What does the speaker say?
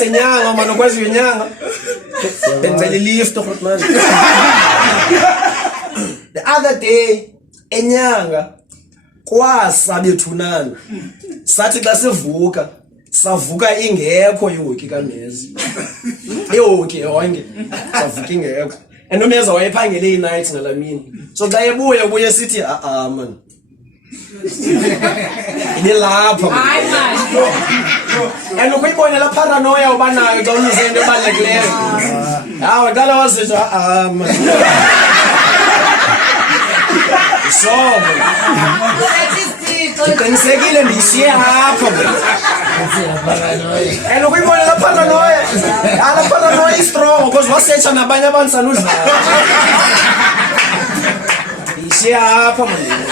senyanga manje ukwazi unyanga benzela lift ukuthi manje the other day enyanga kwasabethunana sathi xa sivuka savuka ingekho ihoki kaMezi ihoki yonke savuka ingekho enomeza wayephangele i-night ngalamini so xa ebuya sithi man inelapha and ukuyibona la paranoia ubanayo xa unuze into ebalulekileyo hawa qala wasitsho man sobo qinisekile ndishiye apha and ukuyibona la paranoia is strong because wasearcha nabanye abantu sanudlala ndishiye apha man